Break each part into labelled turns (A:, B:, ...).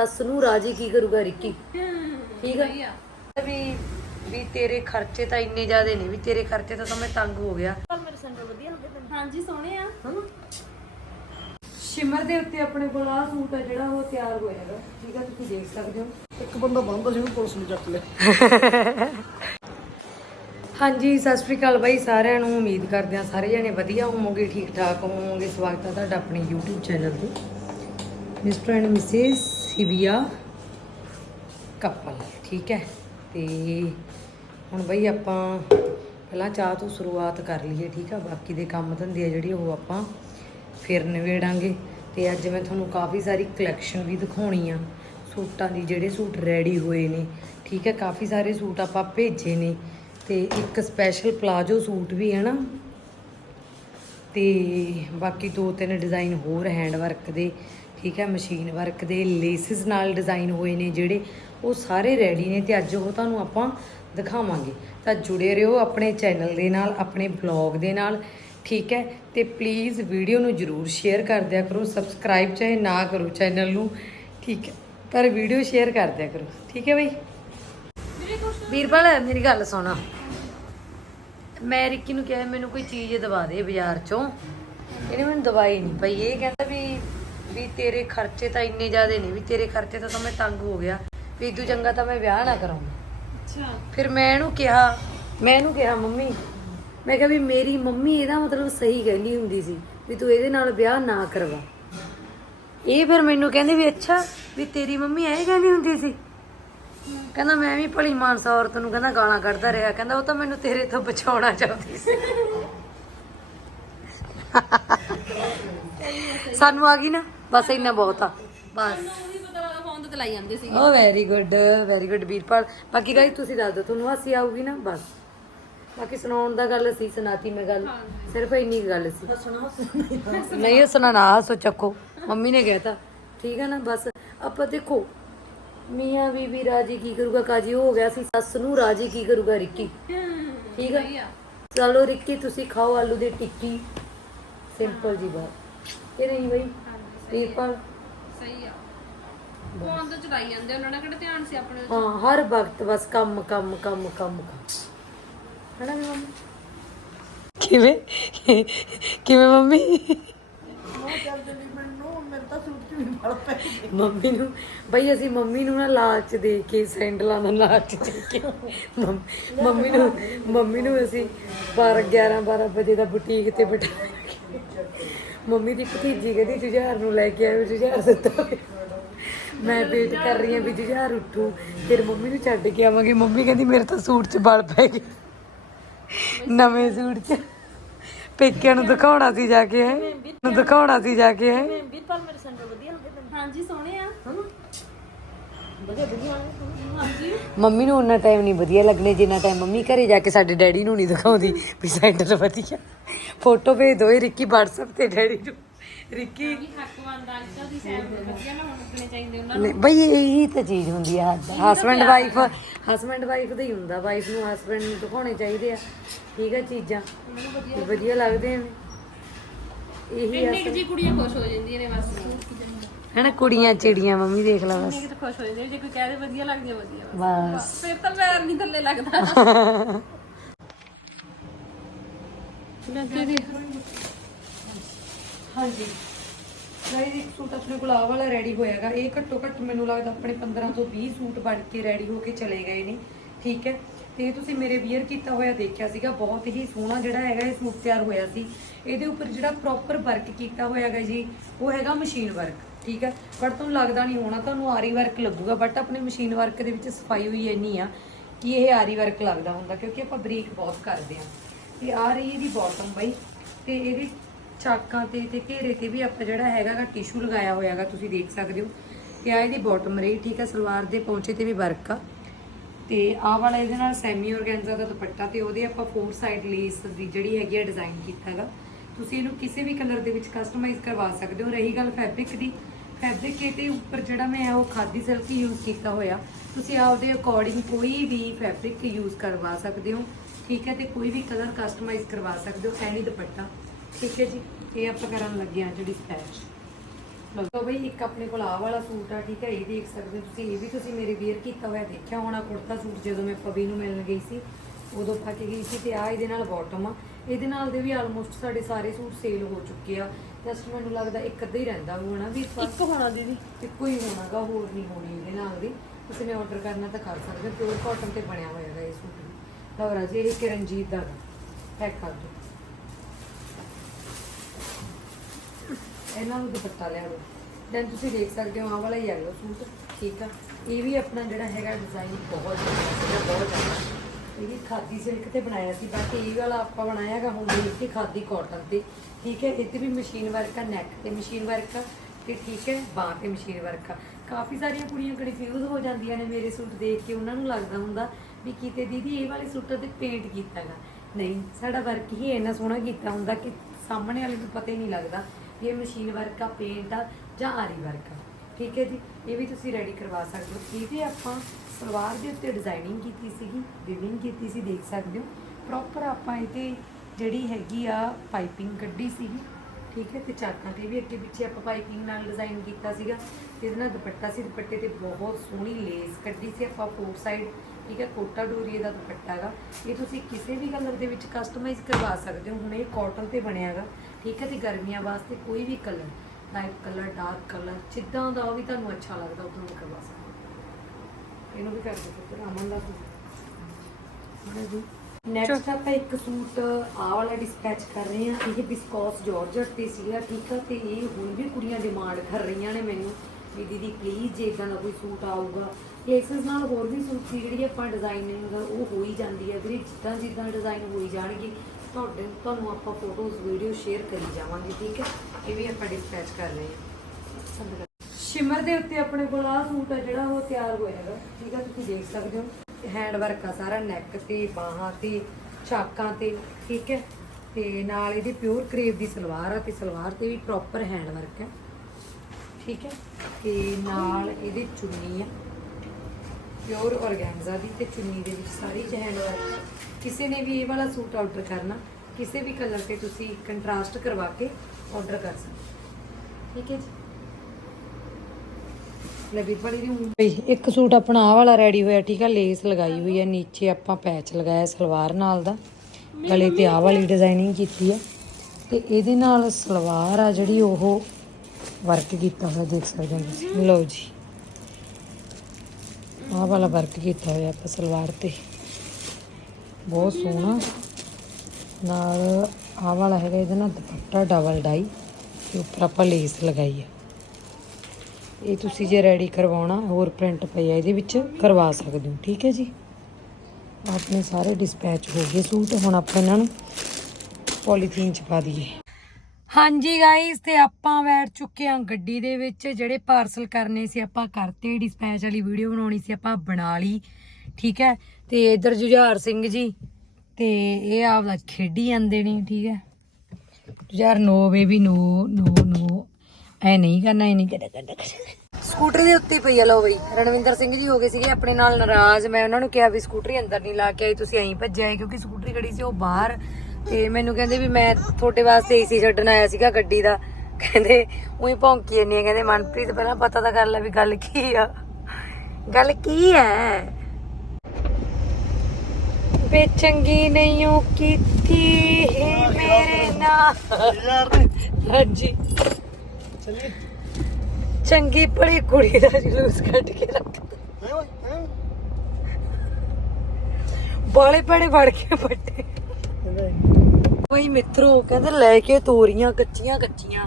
A: ਸੱਸ ਨੂੰ ਰਾਜੀ ਕੀ ਕਰੂਗਾ ਰਿੱਕੀ? ਠੀਕ ਆ? ਵੀ ਵੀ ਤੇਰੇ ਖਰਚੇ ਤਾਂ ਇੰਨੇ ਜ਼ਿਆਦੇ ਨਹੀਂ ਵੀ ਤੇਰੇ ਖਰਚੇ ਤੋਂ ਤਾਂ ਮੈਂ ਤੰਗ ਹੋ ਗਿਆ।
B: ਹਾਂਜੀ ਸੋਹਣੇ ਆ।
A: ਹਨਾ? ਸ਼ਿਮਰ ਦੇ ਉੱਤੇ ਆਪਣੇ ਕੋਲ ਆ ਸੂਟ ਆ ਜਿਹੜਾ ਉਹ ਤਿਆਰ ਹੋਇਆ ਹੈਗਾ। ਠੀਕ ਆ ਤੁਸੀਂ ਦੇਖ ਸਕਦੇ ਹੋ।
C: ਇੱਕ ਬੰਦਾ ਬੰਦਾ ਜਿਹਨੂੰ ਪੁਲਿਸ ਨੇ ਚੱਕ ਲਿਆ।
A: ਹਾਂਜੀ ਸਤਿ ਸ਼੍ਰੀ ਅਕਾਲ ਬਾਈ ਸਾਰਿਆਂ ਨੂੰ ਉਮੀਦ ਕਰਦੇ ਹਾਂ ਸਾਰੇ ਜਣੇ ਵਧੀਆ ਹੋਵੋਗੇ ਠੀਕ ਠਾਕ ਹੋਵੋਗੇ। ਸਵਾਗਤ ਹੈ ਤੁਹਾਡਾ ਆਪਣੇ YouTube ਚੈਨਲ ਤੇ। Mister and missus Siviya couple ਠੀਕ ਹੈ? ਤੇ ਹੁਣ ਬਈ ਆਪਾਂ ਪਹਿਲਾਂ ਚਾਹ ਤੋਂ ਸ਼ੁਰੂਆਤ ਕਰ ਲਈਏ, ਠੀਕ ਆ? ਬਾਕੀ ਦੇ ਕੰਮ ਧੰਦੇ ਆ ਜਿਹੜੇ ਉਹ ਆਪਾਂ ਫਿਰ ਨਿਬੇੜਾਂਗੇ। ਤੇ ਅੱਜ ਮੈਂ ਤੁਹਾਨੂੰ ਕਾਫੀ ਸਾਰੀ ਕਲੈਕਸ਼ਨ ਵੀ ਦਿਖਾਉਣੀ ਆ। ਸੂਟਾਂ ਦੀ ਜਿਹੜੇ ਸੂਟ ਰੈਡੀ ਹੋਏ ਨੇ, ਠੀਕ ਹੈ? ਕਾਫੀ ਸਾਰੇ ਸੂਟ ਆਪਾਂ ਭੇਜੇ ਨੇ। ਤੇ ਇੱਕ ਸਪੈਸ਼ਲ ਪਲਾਜੋ ਸੂਟ ਵੀ ਹੈ ਨਾ? ਤੇ ਬਾਕੀ ਦੋ ਤਿੰਨ ਡਿਜ਼ਾਈਨ ਹੋਰ ਹੈਂਡ ਵਰਕ ਦੇ। ਠੀਕ ਹੈ ਮਸ਼ੀਨ ਵਰਕ ਦੇ ਲੇਸਿਸ ਨਾਲ ਡਿਜ਼ਾਈਨ ਹੋਏ ਨੇ ਜਿਹੜੇ, ਉਹ ਸਾਰੇ ਰੈਡੀ ਨੇ ਤੇ ਅੱਜ ਉਹ ਤੁਹਾਨੂੰ ਆਪਾਂ ਦਿਖਾਵਾਂਗੇ। ਤਾਂ ਜੁੜੇ ਰਹੋ ਆਪਣੇ ਚੈਨਲ ਦੇ ਨਾਲ, ਆਪਣੇ ਬਲੌਗ ਦੇ ਨਾਲ, ਠੀਕ ਹੈ। ਤੇ ਪਲੀਜ਼ ਵੀਡੀਓ ਨੂੰ ਜਰੂਰ ਸ਼ੇਅਰ ਕਰ ਦਿਆ ਕਰੋ ਸਬਸਕ੍ਰਾਈਬ ਚਾਹੇ ਨਾ ਕਰੋ ਚੈਨਲ ਨੂੰ, ਠੀਕ ਹੈ। ਪਰ ਵੀਡੀਓ ਸ਼ੇਅਰ ਕਰ ਦਿਆ ਕਰੋ, ਠੀਕ ਹੈ ਬਈ? ਵੀਰਪਾਲ, ਮੇਰੀ ਗੱਲ ਸੁਣਾ। ਮੈਂ ਰਿੱਕੀ ਨੂੰ ਕਿਹਾ, ਮੈਨੂੰ ਕੋਈ ਚੀਜ਼ ਦਵਾ ਦੇ ਬਾਜ਼ਾਰ ਚੋਂ। ਇਹਨੇ ਮੈਨੂੰ ਦਵਾਈ ਨਹੀਂ ਪਈ, ਇਹ ਕਹਿੰਦਾ ਵੀ ਵੀ ਤੇਰੇ ਖਰਚੇ ਤਾਂ ਇੰਨੇ ਜ਼ਿਆਦੇ ਨਹੀਂ ਵੀ ਤੇਰੇ ਖਰਚੇ ਤੋਂ ਤਾਂ ਮੈਂ ਤੰਗ ਹੋ ਗਿਆ। ਵੀ ਇਦੂ ਚੰਗਾ ਤਾਂ ਮੈਂ ਵਿਆਹ ਨਾ ਕਰਾਉਂ
B: ਅੱਛਾ।
A: ਫਿਰ ਮੈਂ ਇਹਨੂੰ ਕਿਹਾ ਮੈਂ ਇਹਨੂੰ ਕਿਹਾ ਮੰਮੀ ਮੈਂ ਕਿਹਾ ਵੀ ਮੇਰੀ ਮੰਮੀ ਇਹਦਾ ਮਤਲਬ ਸਹੀ ਕਹਿੰਦੀ ਹੁੰਦੀ ਸੀ ਵੀ ਤੂੰ ਇਹਦੇ ਨਾਲ ਵਿਆਹ ਨਾ ਕਰਵਾ। ਇਹ ਫਿਰ ਮੈਨੂੰ ਕਹਿੰਦੇ ਵੀ ਅੱਛਾ ਵੀ ਤੇਰੀ ਮੰਮੀ ਐਂ ਕਹਿੰਦੀ ਹੁੰਦੀ ਸੀ? ਕਹਿੰਦਾ ਮੈਂ ਵੀ ਭਲੀ ਮਾਨਸਾ ਔਰਤ ਨੂੰ ਕਹਿੰਦਾ ਗਾਲਾਂ ਕੱਢਦਾ ਰਿਹਾ ਕਹਿੰਦਾ ਉਹ ਤਾਂ ਮੈਨੂੰ ਤੇਰੇ ਤੋਂ ਬਚਾਉਣਾ ਚਾਹੁੰਦੀ ਸੀ। ਸਾਨੂੰ ਆ ਗਈ ਨਾ। ਬਸ ਇੰਨਾ ਬਹੁਤ ਆ। ਬਸ।
B: ਫੋਨ ਤੇ ਲਾਈ ਜਾਂਦੇ ਸੀ
A: ਓ very good very good Veerpal. ਬਾਕੀ ਗਾਈ ਤੁਸੀਂ ਦੱਸ ਦਿਓ, ਤੁਹਾਨੂੰ ਹਾਸੀ ਆਊਗੀ ਨਾ? ਬਸ। ਬਾਕੀ ਸੁਣਾਉਣ ਦਾ ਗੱਲ ਸੀ, ਸੁਣਾਤੀ ਮੈਂ ਗੱਲ। ਸਿਰਫ ਇੰਨੀ ਗੱਲ ਸੀ। ਨਹੀਂ ਹੱਸਣਾ ਨਾ ਹੱਸੋ ਚੱਕੋ ਮੰਮੀ ਨੇ ਕਹਿਤਾ। ਠੀਕ ਹੈ ਨਾ? ਬਸ। ਆਪਾਂ ਦੇਖੋ, ਮੀਆਂ ਬੀਬੀ ਰਾਜੀ ਕੀ ਕਰੂਗਾ? ਕਾਜੀ, ਉਹ ਹੋ ਗਿਆ ਸੀ। ਸੱਸ ਨੂੰ ਰਾਜੀ ਕੀ ਕਰੂਗਾ, ਰਿੱਕੀ? ਠੀਕ ਹੈ ਚਲੋ, ਰਿੱਕੀ, ਤੁਸੀਂ ਖਾਓ ਆਲੂ ਦੀ ਟਿੱਕੀ। ਸਿੰਪਲ ਜੀ ਬਾਤ। ਇਹ ਨਹੀਂ ਬਈ। ਵੀਰਪਾਲ
B: ਸਹੀ ਆ। ਫੋਨ ਤੇ ਚਲਾਈ ਜਾਂਦੇ ਉਹਨਾਂ ਨੇ ਕਿਹੜਾ ਧਿਆਨ ਸੀ ਆਪਣੇ
A: ਹਾਂ ਹਰ ਵਕਤ ਬਸ ਕੰਮ ਕੰਮ ਕੰਮ ਕੰਮ ਕੰਮ। ਹਨਾ ਵੀ ਮੰਮੀ? ਕਿਵੇਂ? ਕਿਵੇਂ ਮੰਮੀ? ਮੰਮੀ ਨੂੰ ਬਈ ਅਸੀਂ ਮੰਮੀ ਨੂੰ ਨਾ ਲਾਲਚ ਦੇ ਕੇ ਸੈਂਡਲਾਂ ਦਾ ਲਾਲਚ ਦੇ ਕੇ ਮੰਮ- ਮੰਮੀ ਨੂੰ ਮੰਮੀ ਨੂੰ ਅਸੀਂ 12 11 12 ਵਜੇ ਦਾ ਬੁਟੀਕ ਤੇ ਬਿਠਾ ਕੇ ਮੰਮੀ ਦੀ ਭਤੀਜੀ ਕਹਿੰਦੀ ਜੁਝਾਰ ਨੂੰ ਲੈ ਕੇ ਆਇਓ ਜੁਝਾਰ ਸੁੱਤਾ ਹੋਇਆ। ਮੈਂ ਵੇਟ ਕਰ ਰਹੀ ਹਾਂ ਵੀ ਜੁਝਾਰ ਉੱਠੂ। ਫਿਰ ਮੰਮੀ ਨੂੰ ਛੱਡ ਕੇ ਆਵਾਂਗੇ। ਮੰਮੀ ਕਹਿੰਦੀ ਮੇਰੇ ਤਾਂ ਸੂਟ 'ਚ ਬਲ ਪੈ ਗਏ। ਨਵੇਂ ਸੂਟ 'ਚ। ਪੇਕਿਆਂ ਨੂੰ ਦਿਖਾਉਣਾ ਸੀ ਜਾ ਕੇ ਹੈ? ਨੂੰ ਦਿਖਾਉਣਾ ਸੀ ਜਾ ਕੇ ਹੈ?
B: ਹਾਂਜੀ ਸੋਹਣੇ ਆ। ਹਾਂਜੀ
A: ਮੰਮੀ ਨੂੰ ਉਹਨਾਂ ਟਾਈਮ ਨਹੀਂ ਵਧੀਆ ਲੱਗਣੇ ਜਿੰਨਾ ਟਾਈਮ ਮੰਮੀ ਘਰੇ ਜਾ ਕੇ ਸਾਡੇ ਡੈਡੀ ਨੂੰ ਨਹੀਂ ਦਿਖਾਉਂਦੀ ਵੀ ਸੈਂਡਲ ਵਧੀਆ। ਫੋਟੋ ਭੇਜ ਦੋ ਇਹ ਰਿੱਕੀ WhatsApp ਤੇ ਡੈਡੀ ਨੂੰ। ਰਿੱਕੀ। ਨਹੀਂ, ਬਈ ਇਹੀ ਤਾਂ ਚੀਜ਼ ਹੁੰਦੀ ਆ ਹਸਬੰਡ ਵਾਈਫ ਹਸਬੰਡ ਵਾਈਫ ਦਾ ਹੀ ਹੁੰਦਾ ਵਾਈਫ ਨੂੰ ਹਸਬੰਡ ਨੂੰ ਦਿਖਾਉਣੇ ਚਾਹੀਦੇ ਆ ਠੀਕ ਆ ਚੀਜ਼ਾਂ। ਵਧੀਆ ਲੱਗਦੇ ਨੇ ਇਹੀ ਆ
B: ਜੀ ਕੁੜੀਆਂ ਖੁਸ਼ ਹੋ ਜਾਂਦੀਆਂ ਨੇ ਬਸ।
A: ਹਨਾ ਕੁੜੀਆਂ ਚਿੜੀਆਂ ਮੰਮੀ ਦੇਖ ਲਾ ਬਸ।
B: ਇੰਨੀ ਕੁ ਤਾਂ ਖੁਸ਼ ਹੋ ਜਾਂਦੀਆਂ ਜੇ ਕੋਈ ਕਹਦੇ ਵਧੀਆ ਲੱਗਦੀ ਆ ਵਧੀਆ ਬਸ।
A: ਬਸ।
B: ਫਿਰ ਤਾਂ ਪੈਰ ਨਹੀਂ ਥੱਲੇ ਲੱਗਦਾ।
A: ਹਾਂਜੀ। ਗਾਈਸ ਇੱਕ ਸੂਟ ਆਪਣੇ ਕੋਲ ਆਹ ਵਾਲਾ ਰੈਡੀ ਹੋਇਆਗਾ ਇਹ ਘੱਟੋ ਘੱਟ ਮੈਨੂੰ ਲੱਗਦਾ ਆਪਣੇ 15 ਤੋਂ 20 ਸੂਟ ਬਣ ਕੇ ਰੈਡੀ ਹੋ ਕੇ ਚਲੇ ਗਏ ਨੇ। ਠੀਕ ਹੈ? ਤੇ ਇਹ ਤੁਸੀਂ ਮੇਰੇ ਵੀਅਰ ਕੀਤਾ ਹੋਇਆ ਦੇਖਿਆ ਸੀਗਾ। ਬਹੁਤ ਹੀ ਸੋਹਣਾ ਜਿਹੜਾ ਹੈਗਾ ਇਹ ਸੂਟ ਤਿਆਰ ਹੋਇਆ ਸੀ। ਇਹਦੇ ਉੱਪਰ ਜਿਹੜਾ ਪ੍ਰੋਪਰ ਵਰਕ ਕੀਤਾ ਹੋਇਆਗਾ ਜੀ ਉਹ ਹੈਗਾ ਮਸ਼ੀਨ ਵਰਕ ਠੀਕ ਹੈ? ਬਟ ਤੁਹਾਨੂੰ ਲੱਗਦਾ ਨਹੀਂ ਹੋਣਾ, ਤੁਹਾਨੂੰ ਆਰੀ ਵਰਕ ਲੱਗੂਗਾ ਬਟ ਆਪਣੇ ਮਸ਼ੀਨ ਵਰਕ ਦੇ ਵਿੱਚ ਸਫ਼ਾਈ ਹੋਈ ਇੰਨੀ ਆ ਕਿ ਇਹ ਆਰੀ ਵਰਕ ਲੱਗਦਾ ਹੁੰਦਾ, ਕਿਉਂਕਿ ਆਪਾਂ ਬਰੀਕ ਬਹੁਤ ਕਰਦੇ ਆ ਤੇ ਆ ਰਹੀ ਇਹਦੀ ਬਾਟਮ ਬਈ, ਤੇ ਇਹਦੀ ਚਾਕਾਂ ਤੇ ਤੇ ਘੇਰੇ ਤੇ ਵੀ ਆਪਾਂ ਜਿਹੜਾ ਹੈਗਾਗਾ ਟਿਸ਼ੂ ਲਗਾਇਆ ਹੋਇਆਗਾ ਤੁਸੀਂ ਦੇਖ ਸਕਦੇ ਹੋ। ਤੇ ਆ ਇਹਦੀ ਬਾਟਮ ਰਹੀ, ਠੀਕ ਹੈ? ਸਲਵਾਰ ਦੇ ਪੌਂਚੇ ਤੇ ਵੀ ਵਰਕ ਆ। ਤੇ ਆਹ ਵਾਲਾ ਇਹਦੇ ਨਾਲ ਸੈਮੀ ਆਰਗੈਂਜ਼ਾ ਦਾ ਦੁਪੱਟਾ ਤੇ ਉਹਦੇ ਆਪਾਂ ਫੋਰ ਸਾਈਡ ਲੇਸ ਦੀ ਜਿਹੜੀ ਹੈਗੀ ਆ ਡਿਜ਼ਾਈਨ ਕੀਤਾਗਾ ਤੁਸੀਂ ਇਹਨੂੰ ਕਿਸੇ ਵੀ ਕਲਰ ਦੇ ਵਿੱਚ ਕਸਟਮਾਈਜ਼ ਕਰਵਾ ਸਕਦੇ ਹੋ। ਰਹੀ ਗੱਲ ਫੈਬਰਿਕ ਦੀ। ਫੈਬਰਿਕ ਇਹਦੇ ਉੱਪਰ ਜਿਹੜਾ ਮੈਂ ਉਹ ਖਾਦੀ ਸਿਲਕ ਯੂਜ਼ ਕੀਤਾ ਹੋਇਆ, ਤੁਸੀਂ ਆਪਦੇ ਅਕੋਰਡਿੰਗ ਕੋਈ ਵੀ ਫੈਬਰਿਕ ਯੂਜ਼ ਕਰਵਾ ਸਕਦੇ ਹੋ। ਠੀਕ ਹੈ, ਤੇ ਕੋਈ ਵੀ ਕਲਰ ਕਸਟਮਾਈਜ਼ ਕਰਵਾ ਸਕਦੇ ਹੋ। ਐਨੀ ਦੁਪੱਟਾ। ਠੀਕ ਹੈ ਜੀ, ਇਹ ਆਪਾਂ ਕਰਨ ਲੱਗੇ ਆ ਜਿਹੜੀ ਸਟੈਚ ਲਓ ਬਈ, ਇੱਕ ਆਪਣੇ ਕੋਲ ਆਹ ਵਾਲਾ ਸੂਟ ਆ, ਠੀਕ ਹੈ, ਇਹ ਦੇਖ ਸਕਦੇ ਹੋ ਤੁਸੀਂ। ਇਹ ਵੀ ਤੁਸੀਂ ਮੇਰੇ ਵੀਅਰ ਕੀਤਾ ਹੋਇਆ, ਦੇਖਿਆ ਹੋਣਾ ਕੁੜਤਾ ਸੂਟ ਜਦੋਂ ਮੈਂ ਪਵੀ ਨੂੰ ਮਿਲਣ ਗਈ ਸੀ, ਉਦੋਂ ਪਾ ਕੇ ਗਈ ਸੀ ਤੇ ਆ ਇਹਦੇ ਨਾਲ ਬਾਟਮ ਆ। ਇਹਦੇ ਨਾਲ ਦੇ ਵੀ ਆਲਮੋਸਟ ਸਾਡੇ ਸਾਰੇ ਸੂਟ ਸੇਲ ਹੋ ਚੁੱਕੇ ਆ। ਜਸਟ ਮੈਨੂੰ ਲੱਗਦਾ ਇੱਕ ਅੱਧਾ ਹੀ ਰਹਿੰਦਾ ਹੋਣਾ ਵੀ ਇਸ ਵਾਰ
C: ਇੱਕ ਹੋਣਾ ਦੀਦੀ।
A: ਇੱਕੋ ਹੀ ਹੋਣਾਗਾ ਹੋਰ ਨਹੀਂ ਹੋਣੀ ਇਹਦੇ ਨਾਲ ਦੀ। ਤੁਸੀਂ ਨੇ ਆਰਡਰ ਕਰਨਾ ਤਾਂ ਕਰ ਸਕਦੇ ਹੋ ਪਿਓਰ ਕਾਟਨ ਤੇ ਬਣਿਆ ਹੋਇਆ ਹੈ ਇਹ ਸੂਟ ਲਓ ਰਾਜੀ ਇਹ ਕਿਰਨਜੀਤ ਦਾ ਪੈਕ ਕਰ ਦਿਓ। ਇਹਨਾਂ ਨੂੰ ਦੁਪੱਟਾ ਲਿਆ ਲਓ ਦੈਨ ਤੁਸੀਂ ਦੇਖ ਸਕਦੇ ਹੋ ਆਹ ਵਾਲਾ ਯੈਲੋ ਸੂਟ ਠੀਕ ਆ। ਇਹ ਵੀ ਆਪਣਾ ਜਿਹੜਾ ਹੈਗਾ ਡਿਜ਼ਾਈਨ ਬਹੁਤ ਜ਼ਿਆਦਾ ਬਹੁਤ ਜ਼ਿਆਦਾ। ਇਹ ਵੀ ਖਾਦੀ ਸਿਲਕ ਤੇ ਬਣਾਇਆ ਸੀ, ਬਾਕੀ ਇਹ ਵਾਲਾ ਆਪਾਂ ਬਣਾਇਆ ਹੈਗਾ, ਹੁਣ ਇਹ ਤੇ ਖਾਦੀ ਕਾਟਨ ਤੇ। ਠੀਕ ਹੈ, ਇਹ ਤੇ ਵੀ ਮਸ਼ੀਨ ਵਰਕ ਆ ਨੈਕ ਤੇ ਮਸ਼ੀਨ ਵਰਕ ਆ, ਤੇ ਠੀਕ ਹੈ, ਬਾਹ ਤੇ ਮਸ਼ੀਨ ਵਰਕ ਆ। ਕਾਫੀ ਸਾਰੀਆਂ ਕੁੜੀਆਂ ਕਨਫਿਊਜ਼ ਹੋ ਜਾਂਦੀਆਂ ਨੇ ਮੇਰੇ ਸੂਟ ਦੇਖ ਕੇ, ਉਹਨਾਂ ਨੂੰ ਲੱਗਦਾ ਹੁੰਦਾ ਵੀ ਕਿਤੇ ਦੀਦੀ ਇਹ ਵਾਲੇ ਸੂਟਾਂ ਤੇ ਪੇਂਟ ਕੀਤਾਗਾ ਨਹੀਂ, ਸਾਡਾ ਵਰਕ ਹੀ ਇੰਨਾ ਸੋਹਣਾ ਕੀਤਾ ਹੁੰਦਾ ਕਿ ਸਾਹਮਣੇ ਵਾਲੇ ਨੂੰ ਪਤਾ ਹੀ ਨਹੀਂ ਲੱਗਦਾ ਵੀ ਇਹ ਮਸ਼ੀਨ ਵਰਕ ਆ ਪੇਂਟ ਆ ਜਾਂ ਆਰੀ ਵਰਕ ਆ। ਠੀਕ ਹੈ ਜੀ, ਇਹ ਵੀ ਤੁਸੀਂ ਰੈਡੀ ਕਰਵਾ ਸਕਦੇ ਹੋ। ਇਹਦੇ ਆਪਾਂ ਸਲਵਾਰ ਦੇ ਉੱਤੇ ਡਿਜ਼ਾਈਨਿੰਗ ਕੀਤੀ ਸੀਗੀ ਵਿਵਿੰਗ ਕੀਤੀ ਸੀ, ਦੇਖ ਸਕਦੇ ਹੋ। ਪ੍ਰੋਪਰ ਆਪਾਂ ਇਹ ਤੇ ਜਿਹੜੀ ਹੈਗੀ ਆ ਪਾਈਪਿੰਗ ਕੱਢੀ ਸੀਗੀ, ਠੀਕ ਹੈ, ਤੇ ਚਾਕਾਂ ਤੇ ਵੀ ਅੱਗੇ ਪਿੱਛੇ ਆਪਾਂ ਪਾਈਪਿੰਗ ਨਾਲ ਡਿਜ਼ਾਈਨ ਕੀਤਾ ਸੀਗਾ, ਤੇ ਇਹਦੇ ਨਾਲ ਦੁਪੱਟਾ ਸੀ, ਦੁਪੱਟੇ ਤੇ ਬਹੁਤ ਸੋਹਣੀ ਲੇਸ ਕੱਢੀ ਸੀ ਆਪਾਂ ਫੋਰ ਸਾਈਡ ਠੀਕ ਹੈ, ਕੋਟਾ ਡੋਰੀਏ ਦਾ ਦੁਪੱਟਾ ਹੈਗਾ ਇਹ ਤੁਸੀਂ ਕਿਸੇ ਵੀ ਕਲਰ ਦੇ ਵਿੱਚ ਕਸਟਮਾਈਜ਼ ਕਰਵਾ ਸਕਦੇ ਹੋ, ਹੁਣ ਇਹ ਕਾਟਨ ਤੇ ਬਣਿਆ ਹੈਗਾ ਠੀਕ ਹੈ, ਤੇ ਗਰਮੀਆਂ ਵਾਸਤੇ ਕੋਈ ਵੀ colour light colour dark colour ਜਿੱਦਾਂ ਦਾ ਉਹ ਵੀ ਤੁਹਾਨੂੰ ਅੱਛਾ ਲੱਗਦਾ, ਉਦੋਂ ਕਰਵਾ ਸਕਦੇ ਹੋ। ਇਹਨੂੰ ਵੀ ਕਰ ਦਿਓ ਪੁੱਤਰ ਅਮਨ ਦਾ ਸੂਟ। ਨੈਕਸਟ ਆਪਾਂ ਇੱਕ ਸੂਟ ਆਹ ਵਾਲਾ ਡਿਸਪੈਚ ਕਰ ਰਹੇ ਹਾਂ। ਇਹ ਬਿਸਕੌਸ ਜਾਰਜਟ ਤੇ ਸੀਗਾ ਠੀਕ ਆ? ਤੇ ਇਹ ਹੁਣ ਵੀ ਕੁੜੀਆਂ ਡਿਮਾਂਡ ਕਰ ਰਹੀਆਂ ਨੇ ਮੈਨੂੰ। ਵੀ ਦੀਦੀ ਪਲੀਜ਼ ਜੇ ਇਦਾਂ ਦਾ ਕੋਈ ਸੂਟ ਆਊਗਾ। ਲੇਸਸ ਨਾਲ ਹੋਰ ਵੀ ਸੂਟ ਦੀ ਜਿਹੜੀ ਆਪਾਂ ਡਿਜ਼ਾਈਨਿੰਗ ਉਹ ਹੋ ਹੀ ਜਾਂਦੀ ਹੈ ਵੀਰੇ। ਜਿੱਦਾਂ ਜਿੱਦਾਂ ਡਿਜ਼ਾਈਨ ਹੋਈ ਜਾਣਗੇ ਤੁਹਾਡੇ ਤੁਹਾਨੂੰ ਆਪਾਂ ਫੋਟੋਜ਼ ਵੀਡੀਓ ਸ਼ੇਅਰ ਕਰੀ ਜਾਵਾਂਗੇ ਠੀਕ ਹੈ ਇਹ ਵੀ ਆਪਾਂ ਡਿਸਪੈਚ ਕਰ ਰਹੇ ਹਾਂ। ਸ਼ਿਮਰ ਦੇ ਉੱਤੇ ਆਪਣੇ ਕੋਲ ਆਹ ਸੂਟ ਆ ਜਿਹੜਾ ਉਹ ਤਿਆਰ ਹੋਇਆ ਹੈਗਾ। ਠੀਕ ਆ, ਤੁਸੀਂ ਦੇਖ ਸਕਦੇ ਹੋ। ਹੈਂਡ ਵਰਕ ਆ ਸਾਰਾ ਨੈਕ ਤੇ, ਬਾਹਾਂ ਤੇ ਚਾਕਾਂ ਤੇ, ਠੀਕ ਹੈ। ਤੇ ਨਾਲ ਇਹਦੀ ਪਿਓਰ ਕਰੇਵ ਦੀ ਸਲਵਾਰ ਆ ਤੇ ਸਲਵਾਰ ਤੇ ਵੀ ਪ੍ਰੋਪਰ ਹੈਂਡ ਵਰਕ ਹੈ। ਠੀਕ ਹੈ, ਤੇ ਨਾਲ ਇਹਦੀ ਚੁੰਨੀ ਆ। ਪਿਓਰ ਔਰਗੈਂਜ਼ਾ ਦੀ ਤੇ ਚੁੰਨੀ ਦੇ ਵਿੱਚ ਸਾਰੀ ਚ ਹੈਂਡ ਵਰਕ ਕਿਸੇ ਨੇ ਵੀ ਇਹ ਵਾਲਾ ਸੂਟ ਆਰਡਰ ਕਰਨਾ, ਕਿਸੇ ਵੀ ਕਲਰ ਤੇ ਤੁਸੀਂ ਕੰਟਰਾਸਟ ਕਰਵਾ ਕੇ ਆਰਡਰ ਕਰ ਸਕਦੇ ਠੀਕ ਹੈ ਜੀ। ਲੈ ਵੀ ਬੜੀ ਦੀ ਇੱਕ ਸੂਟ ਆਪਣਾ ਆਹ ਵਾਲਾ ਰੈਡੀ ਹੋਇਆ, ਠੀਕ ਆ ਲੇਸ ਲਗਾਈ ਹੋਈ ਹੈ ਨੀਚੇ ਆਪਾਂ ਪੈਚ ਲਗਾਇਆ ਸਲਵਾਰ ਨਾਲ ਦਾ। ਗਲੇ ਤੇ ਆਹ ਵਾਲੀ ਡਿਜ਼ਾਈਨਿੰਗ ਕੀਤੀ ਆ। ਤੇ ਇਹਦੇ ਨਾਲ ਸਲਵਾਰ ਆ ਜਿਹੜੀ ਉਹ ਵਰਕ ਕੀਤਾ ਹੋਇਆ, ਦੇਖ ਸਕਦੇ ਹੋ ਤੁਸੀਂ। ਲਓ ਜੀ। ਆਹ ਵਾਲਾ ਵਰਕ ਕੀਤਾ ਹੋਇਆ ਆਪਾਂ ਸਲਵਾਰ ਤੇ। ਬਹੁਤ ਸੋਹਣਾ। ਨਾਲ ਆਹ ਵਾਲਾ ਹੈਗਾ, ਇਹਦੇ ਨਾਲ ਦੁਪੱਟਾ ਡਬਲ ਡਾਈ ਤੇ ਉੱਪਰ ਆਪਾਂ ਲੇਸ ਲਗਾਈ ਆ। ਇਹ ਤੁਸੀਂ ਜੇ ਰੈਡੀ ਕਰਵਾਉਣਾ, ਹੋਰ ਪ੍ਰਿੰਟ ਪਈ ਆ, ਇਹਦੇ ਵਿੱਚ ਕਰਵਾ ਸਕਦੇ ਹੋ, ਠੀਕ ਹੈ ਜੀ? ਆਪਣੇ ਸਾਰੇ ਡਿਸਪੈਚ ਹੋ ਗਏ ਸੂਟ, ਹੁਣ ਆਪਾਂ ਇਹਨਾਂ ਨੂੰ ਪੋਲੀਥੀਨ ਚ ਪਾ ਦਈਏ। ਹਾਂਜੀ ਗਾਇਸ ਤੇ ਆਪਾਂ ਬੈਠ ਚੁੱਕੇ ਹਾਂ ਗੱਡੀ ਦੇ ਵਿੱਚ, ਜਿਹੜੇ ਪਾਰਸਲ ਕਰਨੇ ਸੀ ਆਪਾਂ ਕਰਤੇ ਡਿਸਪੈਚ ਵਾਲੀ ਵੀਡੀਓ ਬਣਾਉਣੀ ਸੀ ਆਪਾਂ ਬਣਾ ਲਈ, ਠੀਕ ਹੈ? ਤੇ ਇਧਰ ਜੁਝਾਰ ਸਿੰਘ ਜੀ, ਤੇ ਇਹ ਆਪਦਾ ਖੇਡੀ ਜਾਂਦੇ ਨੇ, ਠੀਕ ਹੈ? ਜੁਝਾਰ ਨੋ ਬੇਬੀ ਨੋ ਨੋ ਨੋ ਐ ਨਹੀਂ ਕਰਨਾ ਐ ਨਹੀਂ ਕਰਨਾ ਸਕੂਟਰ ਦੇ ਉੱਤੇ ਹੀ ਪਈ ਆ ਲਓ ਬਈ। ਰਣਵਿੰਦਰ ਸਿੰਘ ਜੀ ਹੋ ਗਏ ਸੀਗੇ ਆਪਣੇ ਨਾਲ ਨਾਰਾਜ਼। ਮੈਂ ਉਹਨਾਂ ਨੂੰ ਕਿਹਾ ਵੀ ਸਕੂਟਰੀ ਅੰਦਰ ਨਹੀਂ ਲਾ ਕੇ ਆਈ ਤੁਸੀਂ ਐਂ ਭੱਜਿਆ ਆਏ ਕਿਉਂਕਿ ਸਕੂਟਰੀ ਖੜੀ ਸੀ ਉਹ ਬਾਹਰ। ਤੇ ਮੈਨੂੰ ਕਹਿੰਦੇ ਵੀ ਮੈਂ ਤੁਹਾਡੇ ਵਾਸਤੇ ਏਸੀ ਛੱਡਣ ਆਇਆ ਸੀਗਾ ਗੱਡੀ ਦਾ। ਕਹਿੰਦੇ ਉਹੀ ਭੌਂਕੀ ਜਾਂਦੀ ਆ ਕਹਿੰਦੇ ਮਨਪ੍ਰੀਤ ਪਹਿਲਾਂ ਪਤਾ ਤਾਂ ਕਰ ਲੈ ਵੀ ਗੱਲ ਕੀ ਆ। ਗੱਲ ਕੀ ਹੈ ਵੇ ਚੰਗੀ ਨਹੀਂ ਹੋ ਕੀਤੀ ਹੈ ਮੇਰੇ ਨਾਲ।
C: ਯਾਰ
A: ਹਾਂਜੀ। ਚੰਗੀ ਭਲੀ ਕੁੜੀ ਦਾ ਜਲੂਸ ਕੱਢ ਕੇ ਰੱਖ ਬਾਲੇ ਪੜੇ ਫੜ ਕੇ ਫੱਟੇ ਕੋਈ ਮਿੱਤਰੋ ਕਹਿੰਦੇ ਲੈ ਕੇ ਤੋਰੀਆਂ ਕੱਚੀਆਂ ਕੱਚੀਆਂ।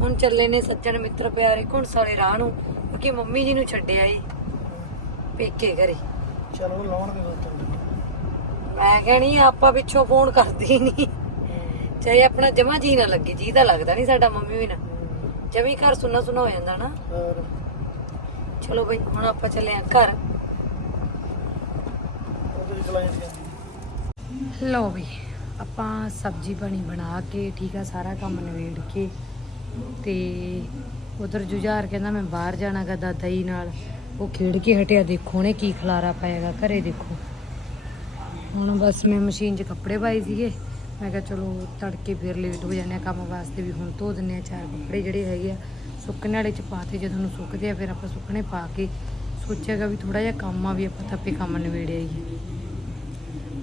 A: ਹੁਣ ਚੱਲੇ ਨੇ ਸੱਜਣ ਮਿੱਤਰ ਪਿਆਰੇ ਘੁੰਸਾਲੇ ਰਾਹ ਨੂੰ ਕਿਉਂਕਿ ਮੰਮੀ ਜੀ ਨੂੰ ਛੱਡਿਆ ਈ ਪੇਕੇ ਘਰੇ।
C: ਚਲੋ ਲਾਉਣ ਦੇ ਦੋਸਤਾਂ
A: ਮੈਂ ਕਹਿਣੀ ਆਪਾਂ ਪਿੱਛੋਂ ਫੋਨ ਕਰਦੀ ਨਹੀਂ ਚਾਹੇ ਆਪਣਾ ਜਮਾ ਜੀ ਨਾ ਲੱਗੇ ਜੀ ਤਾਂ ਲੱਗਦਾ ਨਹੀਂ ਸਾਡਾ ਮੰਮੀ ਵੀ ਨਾ। ਜਮੀ ਘਰ ਸੁੰਨਾ ਸੁੰਨਾ ਹੋ ਜਾਂਦਾ ਨਾ।
C: ਹੋਰ?
A: ਚਲੋ ਬਈ ਹੁਣ ਆਪਾਂ ਚੱਲੇ ਆ ਘਰ।
C: ਉਹਦੇ
A: ਵੀ ਆਪਾਂ ਸਬਜੀ ਪਾਣੀ ਬਣਾ ਕੇ ਠੀਕ ਆ ਸਾਰਾ ਕੰਮ ਨਵੇੜ ਕੇ ਤੇ ਉਧਰ ਜੁਝਾਰ ਕਹਿੰਦਾ ਮੈਂ ਬਾਹਰ ਜਾਣਾਗਾ ਦਾਦਾ ਜੀ ਨਾਲ। ਉਹ ਖੇਡ ਕੇ ਹਟਿਆ ਦੇਖੋ ਨੇ ਕੀ ਖਲਾਰਾ ਪਾਏਗਾ ਘਰੇ ਦੇਖੋ। ਹੁਣ ਬਸ ਮੈਂ ਮਸ਼ੀਨ 'ਚ ਕੱਪੜੇ ਪਾਏ ਸੀਗੇ। ਮੈਂ ਕਿਹਾ ਚਲੋ ਤੜਕੇ ਫਿਰ ਲੇਟ ਹੋ ਜਾਂਦੇ ਆ ਕੰਮ ਵਾਸਤੇ ਵੀ ਹੁਣ ਧੋ ਦਿੰਨੇ ਆ ਚਾਰ ਕੱਪੜੇ ਜਿਹੜੇ ਹੈਗੇ ਆ ਸੁੱਕਣੇ ਵਾਲੇ ਚ ਪਾਤੇ ਜਦੋਂ ਨੂੰ ਸੁੱਕਦੇ ਆ ਫਿਰ ਆਪਾਂ ਸੁੱਕਣੇ ਪਾ ਕੇ ਸੋਚਿਆਗਾ ਵੀ ਥੋੜਾ ਜਿਹਾ ਕੰਮ ਆ ਵੀ ਆਪਾਂ ਥੱਪੇ ਕੰਮ ਨਿਬੇੜੇ ਆਈਏ।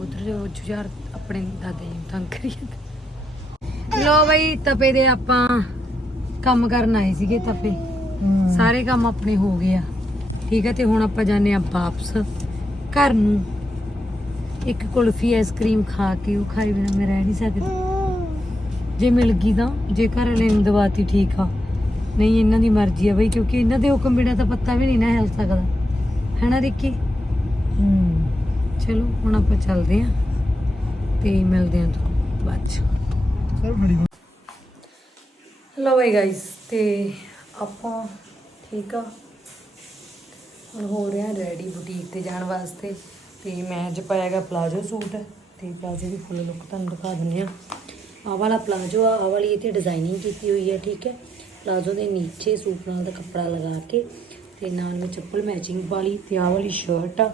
A: ਉਧਰ ਜੋ ਜੁਝਾਰ ਆਪਣੇ ਦਾਦਾ ਜੀ ਨੂੰ ਤੰਗ ਕਰੀ ਜਾਂਦੇ ਲੋ ਬਈ ਤਪੇ ਦੇ ਆਪਾਂ ਕੰਮ ਕਰਨ ਆਏ ਸੀਗੇ ਤਪੇ ਸਾਰੇ ਕੰਮ ਆਪਣੇ ਹੋ ਗਏ ਆ। ਠੀਕ ਹੈ ਤੇ ਹੁਣ ਆਪਾਂ ਜਾਂਦੇ ਆ ਵਾਪਸ ਘਰ ਨੂੰ। ਇੱਕ ਕੁਲਫੀ ਆਈਸਕ੍ਰੀਮ ਖਾ ਕੇ ਉਹ ਖਾਈ ਬਿਨਾ ਮੈਂ ਰਹਿ ਨਹੀਂ ਸਕਦੀ। ਜੇ ਮਿਲ ਗਈ ਤਾਂ ਜੇ ਘਰ ਵਾਲੇ ਨੇ ਦਵਾਤੀ ਠੀਕ ਆ। ਨਹੀਂ ਇਹਨਾਂ ਦੀ ਮਰਜ਼ੀ ਆ ਬਈ ਕਿਉਂਕਿ ਇਹਨਾਂ ਦੇ ਹੁਕਮ ਬਿਨਾ ਤਾਂ ਪੱਤਾ ਵੀ ਨਹੀਂ ਨਾ ਹਿਲ ਸਕਦਾ। ਹੈਨਾ ਰਿੱਕੀ? ਹੂੰ। ਚਲੋ ਹੁਣ ਆਪਾਂ ਚੱਲਦੇ ਆ ਤੇ ਮਿਲਦੇ ਆ ਤੁਹਾਨੂੰ ਬਾਅਦ ਚ।
C: ਸਰ ਬੜੀ
A: ਲੋ ਬਾਈ ਗਾਇਸ ਤੇ ਆਪਾਂ ਠੀਕ ਆ। ਹੁਣ ਹੋ ਰਿਹਾ ਰੈਡੀ ਬੁਟੀਕ ਤੇ ਜਾਣ ਵਾਸਤੇ। ਤੇ ਮੈਂ ਅੱਜ ਪਾਇਆਗਾ ਪਲਾਜੋ ਸੂਟ ਤੇ ਪਲਾਜੋ ਦੀ ਫੁੱਲ ਲੁੱਕ ਤੁਹਾਨੂੰ ਦਿਖਾ ਦਿੰਦੇ ਆ ਆਹ ਵਾਲਾ ਪਲਾਜੋ ਆ, ਆਹ ਵਾਲੀ ਇੱਥੇ ਡਿਜ਼ਾਈਨਿੰਗ ਕੀਤੀ ਹੋਈ ਹੈ ਠੀਕ ਹੈ। ਪਲਾਜੋ ਦੇ ਨੀਚੇ ਸੂਟ ਨਾਲ ਦਾ ਕੱਪੜਾ ਲਗਾ ਕੇ ਤੇ ਨਾਲ ਮੈਂ ਚੱਪਲ ਮੈਚਿੰਗ ਵਾਲੀ ਤੇ ਆਹ ਵਾਲੀ ਸ਼ਰਟ ਆ।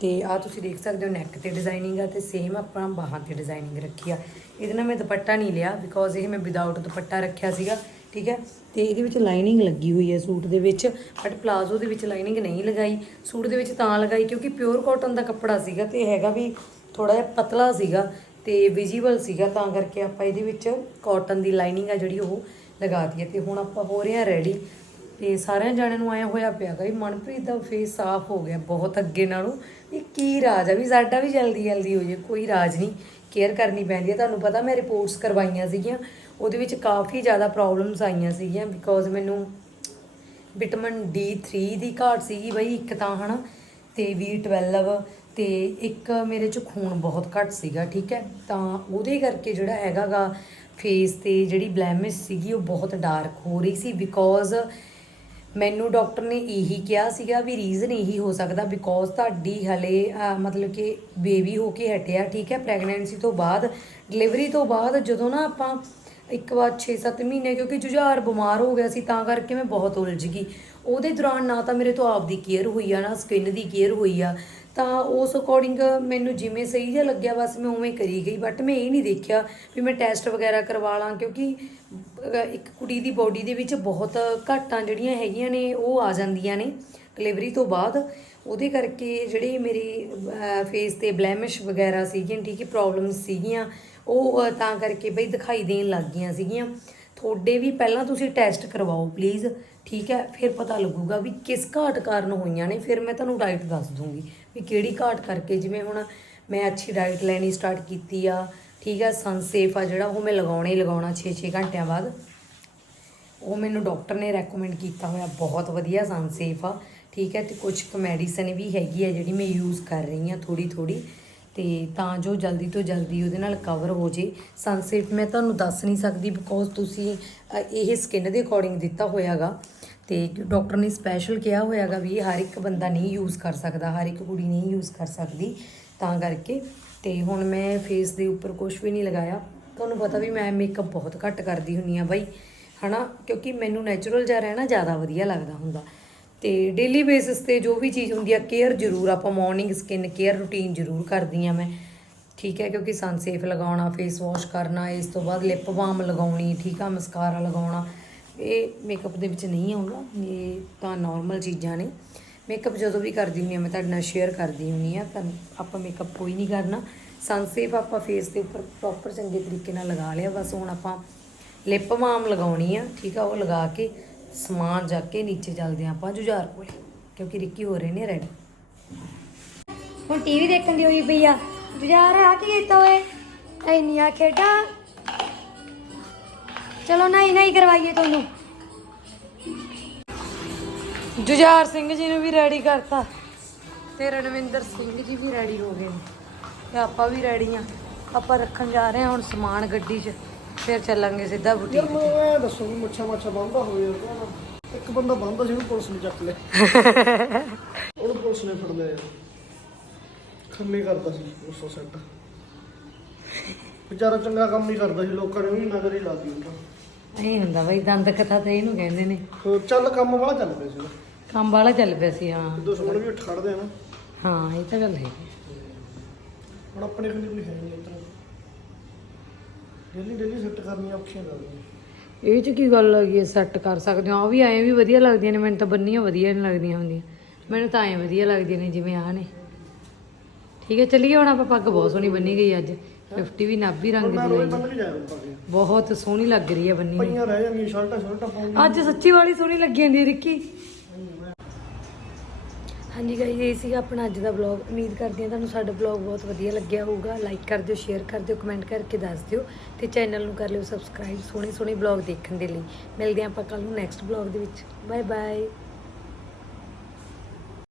A: ਤੇ ਆ ਤੁਸੀਂ ਦੇਖ ਸਕਦੇ ਹੋ ਨੈਕ ਤੇ ਡਿਜ਼ਾਈਨਿੰਗ ਆ ਤੇ ਸੇਮ ਆਪਾਂ ਬਾਹਾਂ ਤੇ ਡਿਜ਼ਾਈਨਿੰਗ ਰੱਖੀ ਆ। ਇਹਦੇ ਨਾਲ ਮੈਂ ਦੁਪੱਟਾ ਨਹੀਂ ਲਿਆ ਬਿਕੋਜ਼ ਇਹ ਮੈਂ ਵਿਦਆਊਟ ਦੁਪੱਟਾ ਰੱਖਿਆ ਸੀਗਾ। ਠੀਕ ਹੈ? ਤੇ ਇਹਦੇ ਵਿੱਚ ਲਾਈਨਿੰਗ ਲੱਗੀ ਹੋਈ ਹੈ ਸੂਟ ਦੇ ਵਿੱਚ ਬਟ ਪਲਾਜ਼ੋ ਦੇ ਵਿੱਚ ਲਾਈਨਿੰਗ ਨਹੀਂ ਲਗਾਈ। ਸੂਟ ਦੇ ਵਿੱਚ ਤਾਂ ਲਗਾਈ ਕਿਉਂਕਿ ਪਿਓਰ ਕਾਟਨ ਦਾ ਕੱਪੜਾ ਸੀਗਾ ਤੇ ਹੈਗਾ ਵੀ ਥੋੜਾ ਜਿਹਾ ਪਤਲਾ ਸੀਗਾ ਤੇ ਵਿਜ਼ੀਬਲ ਸੀਗਾ, ਤਾਂ ਕਰਕੇ ਆਪਾਂ ਇਹਦੇ ਵਿੱਚ ਕਾਟਨ ਦੀ ਲਾਈਨਿੰਗ ਆ ਜਿਹੜੀ ਉਹ ਲਗਾ ਦਈਏ ਤੇ ਹੁਣ ਆਪਾਂ ਹੋ ਰਹੇ ਹਾਂ ਰੈਡੀ ਤੇ ਸਾਰਿਆਂ ਜਾਣਿਆਂ ਨੂੰ ਆਇਆ ਹੋਇਆ ਪਿਆ ਗਾ ਵੀ ਮਨਪ੍ਰੀਤ ਦਾ ਫੇਸ ਸਾਫ਼ ਹੋ ਗਿਆ ਬਹੁਤ ਅੱਗੇ ਨਾਲੋਂ। ਵੀ ਕੀ ਰਾਜ ਆ ਵੀ ਸਾਡਾ ਵੀ ਜਲਦੀ ਜਲਦੀ ਹੋ ਜੇ ਕੋਈ ਰਾਜ ਨਹੀਂ। ਕੇਅਰ ਕਰਨੀ ਪੈਂਦੀ ਹੈ। ਤੁਹਾਨੂੰ ਪਤਾ ਮੈਂ ਰਿਪੋਰਟਸ ਕਰਵਾਈਆਂ ਸੀਗੀਆਂ। ਉਹਦੇ ਵਿੱਚ ਕਾਫੀ ਜ਼ਿਆਦਾ ਪ੍ਰੋਬਲਮਸ ਆਈਆਂ ਸੀਗੀਆਂ ਬਿਕੋਜ਼ ਮੈਨੂੰ ਵਿਟਾਮਿਨ D3 ਦੀ ਘਾਟ ਸੀਗੀ ਬਈ ਇੱਕ ਤਾਂ, ਹਨਾ? ਤੇ B12 ਤੇ ਇੱਕ ਮੇਰੇ ਚ ਖੂਨ ਬਹੁਤ ਘੱਟ ਸੀਗਾ, ਠੀਕ ਹੈ? ਤਾਂ ਉਹਦੇ ਕਰਕੇ ਜਿਹੜਾ ਹੈਗਾਗਾ ਫੇਸ ਤੇ ਜਿਹੜੀ ਬਲੈਮਿਸ਼ ਸੀਗੀ ਉਹ ਬਹੁਤ ਡਾਰਕ ਹੋ ਰਹੀ ਸੀ ਬਿਕੋਜ਼ ਮੈਨੂੰ ਡਾਕਟਰ ਨੇ ਇਹੀ ਕਿਹਾ ਸੀਗਾ ਵੀ ਰੀਜ਼ਨ ਇਹੀ ਹੋ ਸਕਦਾ ਬਿਕੋਜ਼ ਤੁਹਾਡੀ ਹਲੇ ਮਤਲਬ ਕਿ ਬੇਬੀ ਹੋ ਕੇ ਹਟਿਆ, ਠੀਕ ਹੈ ਪ੍ਰੈਗਨੈਂਸੀ ਤੋਂ ਬਾਅਦ ਡਿਲੀਵਰੀ ਤੋਂ ਬਾਅਦ ਜਦੋਂ ਨਾ ਆਪਾਂ ਇੱਕ ਵਾਰ 6-7 ਮਹੀਨੇ, ਕਿਉਂਕਿ ਜੁਝਾਰ ਬਿਮਾਰ ਹੋ ਗਿਆ ਸੀ, ਤਾਂ ਕਰਕੇ ਮੈਂ ਬਹੁਤ ਉਲਝ ਗਈ। ਉਹਦੇ ਦੌਰਾਨ ਨਾ ਤਾਂ ਮੇਰੇ ਤੋਂ ਆਪ ਦੀ ਕੇਅਰ ਹੋਈ ਆ, ਨਾ ਸਕਿਨ ਦੀ ਕੇਅਰ ਹੋਈ ਆ ਤਾਂ ਉਸ ਅਕੋਰਡਿੰਗ ਮੈਨੂੰ ਜਿਵੇਂ ਸਹੀ ਜਿਹਾ ਲੱਗਿਆ, ਬਸ ਮੈਂ ਉਵੇਂ ਕਰੀ ਗਈ। ਬਟ ਮੈਂ ਇਹ ਨਹੀਂ ਦੇਖਿਆ ਵੀ ਮੈਂ ਟੈਸਟ ਵਗੈਰਾ ਕਰਵਾ ਲਾਂ, ਕਿਉਂਕਿ ਇੱਕ ਕੁੜੀ ਦੀ ਬੋਡੀ ਦੇ ਵਿੱਚ ਬਹੁਤ ਘਾਟਾਂ ਜਿਹੜੀਆਂ ਹੈਗੀਆਂ ਨੇ, ਉਹ ਆ ਜਾਂਦੀਆਂ ਨੇ ਡਿਲੀਵਰੀ ਤੋਂ ਬਾਅਦ। ਉਹਦੇ ਕਰਕੇ ਜਿਹੜੀ ਮੇਰੀ ਫੇਸ ਤੇ ਬਲੈਮਿਸ਼ ਵਗੈਰਾ ਸੀਗੀਆਂ, ਠੀਕ ਹੈ ਪ੍ਰੋਬਲਮਸ ਸੀਗੀਆਂ, ਉਹ ਤਾਂ ਕਰਕੇ ਬਈ ਦਿਖਾਈ ਦੇਣ ਲੱਗ ਗਈਆਂ ਸੀਗੀਆਂ। ਤੁਹਾਡੇ ਵੀ ਪਹਿਲਾਂ ਤੁਸੀਂ ਟੈਸਟ ਕਰਵਾਓ ਪਲੀਜ਼ ਠੀਕ ਹੈ? ਫਿਰ ਪਤਾ ਲੱਗੂਗਾ ਵੀ ਕਿਸ ਘਾਟ ਕਾਰਨ ਹੋਈਆਂ ਨੇ, ਫਿਰ ਮੈਂ ਤੁਹਾਨੂੰ ਡਾਈਟ ਦੱਸ ਦੂੰਗੀ। ਵੀ ਕਿਹੜੀ ਘਾਟ ਕਰਕੇ ਜਿਵੇਂ ਹੁਣ ਮੈਂ ਅੱਛੀ ਡਾਈਟ ਲੈਣੀ ਸਟਾਰਟ ਕੀਤੀ ਆ, ਠੀਕ ਆ ਸਨਸੇਫ ਆ ਜਿਹੜਾ, ਉਹ ਮੈਂ ਲਗਾਉਣਾ ਹੀ ਲਗਾਉਣਾ 6-6 ਘੰਟਿਆਂ ਬਾਅਦ। ਉਹ ਮੈਨੂੰ ਡਾਕਟਰ ਨੇ ਰეკਮੈਂਡ ਕੀਤਾ ਹੋਇਆ, ਬਹੁਤ ਵਧੀਆ ਸਨਸੇਫ ਆ, ਠੀਕ ਹੈ ਤੇ ਕੁਝ ਕੁ ਮੈਡੀਸਨ ਵੀ ਹੈਗੀ ਆ ਜਿਹੜੀ ਮੈਂ ਯੂਜ਼ ਕਰ ਰਹੀ ਹਾਂ ਥੋੜੀ ਥੋੜੀ ਤੇ ਤਾਂ ਜੋ ਜਲਦੀ ਤੋਂ ਜਲਦੀ ਉਹਦੇ ਨਾਲ ਕਵਰ ਹੋ ਜੇ। ਸਨਸੇਫ ਮੈਂ ਤੁਹਾਨੂੰ ਦੱਸ ਨਹੀਂ ਸਕਦੀ ਬਿਕੋਜ਼ ਤੁਸੀਂ ਇਹ ਸਕਿਨ ਦੇ ਅਕੋਰਡਿੰਗ ਦਿੱਤਾ ਹੋਇਆਗਾ। ਤੇ ਡਾਕਟਰ ਨੇ ਸਪੈਸ਼ਲ ਕਿਹਾ ਹੋਇਆਗਾ ਵੀ ਹਰ ਇੱਕ ਬੰਦਾ ਨਹੀਂ ਯੂਜ਼ ਕਰ ਸਕਦਾ, ਹਰ ਇੱਕ ਕੁੜੀ ਨਹੀਂ ਯੂਜ਼ ਕਰ ਸਕਦੀ, ਤਾਂ ਕਰਕੇ। ਤੇ ਹੁਣ ਮੈਂ ਫੇਸ ਦੇ ਉੱਪਰ ਕੁਝ ਵੀ ਨਹੀਂ ਲਗਾਇਆ। ਤੁਹਾਨੂੰ ਪਤਾ ਵੀ ਮੈਂ ਮੇਕਅਪ ਬਹੁਤ ਘੱਟ ਕਰਦੀ ਹੁੰਨੀ ਆ ਬਾਈ, ਹਨਾ? ਕਿਉਂਕਿ ਮੈਨੂੰ ਨੈਚੁਰਲ ਜਿਹਾ ਰਹਿਣਾ ਜ਼ਿਆਦਾ ਵਧੀਆ ਲੱਗਦਾ ਹੁੰਦਾ। ਤੇ ਡੇਲੀ ਬੇਸਿਸ ਤੇ ਜੋ ਵੀ ਚੀਜ਼ ਹੁੰਦੀ ਆ ਕੇਅਰ ਜ਼ਰੂਰ ਆਪਾਂ ਮਾਰਨਿੰਗ ਸਕਿਨ ਕੇਅਰ ਰੂਟੀਨ ਜ਼ਰੂਰ ਕਰਦੀ ਆ ਮੈਂ। ਠੀਕ ਹੈ, ਕਿਉਂਕਿ ਸਨਸੇਫ ਲਗਾਉਣਾ ਫੇਸ ਵਾਸ਼ ਕਰਨਾ, ਇਸ ਤੋਂ ਬਾਅਦ ਲਿਪ ਬਾਮ ਲਗਾਉਣੀ, ਠੀਕ ਆ ਮਸਕਾਰਾ ਲਗਾਉਣਾ। ਇਹ ਮੇਕਅਪ ਦੇ ਵਿੱਚ ਨਹੀਂ ਆਉਂਦਾ ਇਹ ਤਾਂ ਨਾਰਮਲ ਚੀਜ਼ਾਂ ਨੇ। ਮੇਕਅਪ ਜਦੋਂ ਵੀ ਕਰਦੀ ਹੁੰਦੀ ਆ ਮੈਂ ਤੁਹਾਡੇ ਨਾਲ ਸ਼ੇਅਰ ਕਰਦੀ ਹੁੰਦੀ ਆ ਤਾਂ ਆਪਾਂ ਮੇਕਅਪ ਕੋਈ ਨਹੀਂ ਕਰਨਾ। ਸਨਸੇਪ ਆਪਾਂ ਫੇਸ ਦੇ ਉੱਪਰ ਪ੍ਰੋਪਰ ਚੰਗੇ ਤਰੀਕੇ ਨਾਲ ਲਗਾ ਲਿਆ। ਬਸ ਹੁਣ ਆਪਾਂ ਲਿਪ ਬਾਮ ਲਗਾਉਣੀ ਆ, ਠੀਕ ਆ, ਉਹ ਲਗਾ ਕੇ ਸਮਾਨ ਜਾ ਕੇ ਨੀਚੇ ਚੱਲਦੇ ਆ ਆਪਾਂ ਜੁਝਾਰ ਕੋਲੇ, ਕਿਉਂਕਿ ਰਿੱਕੀ ਹੋ ਰਹੇ ਨੇ ਰੈਡੀ
D: ਹੁਣ ਟੀਵੀ ਦੇਖਣ ਦੀ ਹੋਈ ਪਈ ਆ। ਯਾਰ ਆ ਕੀ ਕੀਤਾ ਓਏ? ਐਨੀਆਂ ਖੇਡਾਂ ਚਲੋ ਨਹੀਂ ਨਹੀਂ ਕਰਵਾਈਏ ਤੁਹਾਨੂੰ।
A: ਜੁਝਾਰ ਸਿੰਘ ਜੀ ਨੂੰ ਵੀ ਰੈਡੀ ਕਰਤਾ ਤੇ ਰਣਵਿੰਦਰ ਸਿੰਘ ਜੀ ਵੀ ਰੈਡੀ ਹੋ ਗਏ ਨੇ ਤੇ ਆਪਾਂ ਵੀ ਰੈਡੀ ਆ। ਆਪਾਂ ਰੱਖਣ ਜਾ ਰਹੇ ਹਾਂ ਹੁਣ ਸਮਾਨ ਗੱਡੀ 'ਚ ਫਿਰ ਚੱਲਾਂਗੇ ਸਿੱਧਾ ਬੁਟੀਕ
C: ਮੈਂ ਇਹ ਦੱਸੋ ਵੀ ਮੁੱਛਾ ਮੱਛਾ ਬੰਦਾ ਹੋਵੇ ਇੱਕ ਬੰਦਾ ਬੰਦਾ ਸੀ ਉਹਨੂੰ ਪੁਲਿਸ ਨੇ ਚੱਕ ਲਿਆ। ਉਹਨੂੰ ਪੁਲਿਸ ਨੇ ਫੜ ਲਿਆ। ਯਾਰ ਖੰਮੇ ਕਰਦਾ ਸੀ ਉਸ ਸੈੱਟ। ਵਿਚਾਰਾ ਚੰਗਾ ਕੰਮ ਨਹੀਂ ਕਰਦਾ ਸੀ ਲੋਕਾਂ ਨੇ ਉਹੀ ਨਜ਼ਰ ਹੀ ਲਾਤੀ ਉਹਦਾ
A: ਇਹ ਹੁੰਦਾ ਬਈ ਦੰਦ ਕਥਾ ਤੇ ਇਹਨੂੰ ਕਹਿੰਦੇ ਨੇ।
C: ਹੋਰ ਚੱਲ ਕੰਮ ਵਾਲਾ ਚੱਲ ਪਿਆ ਸੀ।
A: ਕੰਮ ਵਾਲਾ ਚੱਲ ਪਿਆ ਸੀ ਹਾਂ।
C: ਦੁਸ਼ਮਣ ਵੀ ਉੱਠ ਖੜਦੇ ਆ ਨਾ।
A: ਹਾਂ ਇਹ ਤਾਂ ਗੱਲ ਹੈ
C: ਹੁਣ ਆਪਣੇ ਕੋਲ ਕੋਈ ਹੈ ਨਹੀਂ ਇਤਨਾ ਡੇਲੀ ਡੇਲੀ ਸੈੱਟ ਕਰਨੀਆਂ ਔਖੀਆਂ ਲੱਗਦੀਆਂ
A: ਇਹ ਚ ਕੀ ਗੱਲ ਹੈਗੀ ਹੈ ਸੈੱਟ ਕਰ ਸਕਦੇ ਹੋ। ਆ ਵੀ ਐਂ ਵੀ ਵਧੀਆ ਲੱਗਦੀਆਂ ਨੇ ਮੈਨੂੰ ਤਾਂ ਬੰਨੀਆਂ ਵਧੀਆ ਨਹੀਂ ਲੱਗਦੀਆਂ ਹੁੰਦੀਆਂ। ਮੈਨੂੰ ਤਾਂ ਐਂ ਵਧੀਆ ਲੱਗਦੀਆਂ ਨੇ ਜਿਵੇਂ ਆਹ ਨੇ। ਠੀਕ ਹੈ ਚੱਲੀਏ ਹੁਣ ਆਪਾਂ ਪੱਗ ਬਹੁਤ ਸੋਹਣੀ ਬੰਨੀ ਗਈ ਅੱਜ। 50 ਵੀ ਨਾਭੀ ਰੰਗ ਦੀ ਆਈ
C: ਸੀ
A: ਬਹੁਤ ਸੋਹਣੀ ਲੱਗ ਰਹੀ ਹੈ ਬੰਨੀ ਹੋਈ।
C: ਪਈਆਂ ਰਹਿ ਜਾਂਦੀਆਂ ਸ਼ਰਟਾਂ ਸ਼ਰਟਾਂ ਪਾਉਂਦੀਆਂ
A: ਅੱਜ ਸੱਚੀ ਵਾਲੀ ਸੋਹਣੀ ਲੱਗੀ ਜਾਂਦੀ ਹੈ ਰਿੱਕੀ। ਹਾਂਜੀ ਗਾਈਜ਼ ਇਹ ਸੀਗਾ ਆਪਣਾ ਅੱਜ ਦਾ ਵਲੌਗ ਉਮੀਦ ਕਰਦੀ ਹਾਂ ਤੁਹਾਨੂੰ ਸਾਡਾ ਵਲੌਗ ਬਹੁਤ ਵਧੀਆ ਲੱਗਿਆ ਹੋਊਗਾ। ਲਾਈਕ ਕਰ ਦਿਓ ਸ਼ੇਅਰ ਕਰ ਦਿਓ ਕਮੈਂਟ ਕਰਕੇ ਦੱਸ ਦਿਓ ਤੇ ਚੈਨਲ ਨੂੰ ਕਰ ਲਿਓ ਸਬਸਕ੍ਰਾਈਬ ਸੋਹਣੇ ਸੋਹਣੇ ਵਲੌਗ ਦੇਖਣ ਦੇ ਲਈ। ਮਿਲਦੇ ਹਾਂ ਆਪਾਂ ਕੱਲ ਨੂੰ ਨੈਕਸਟ ਵਲੌਗ ਦੇ ਵਿੱਚ। Bye bye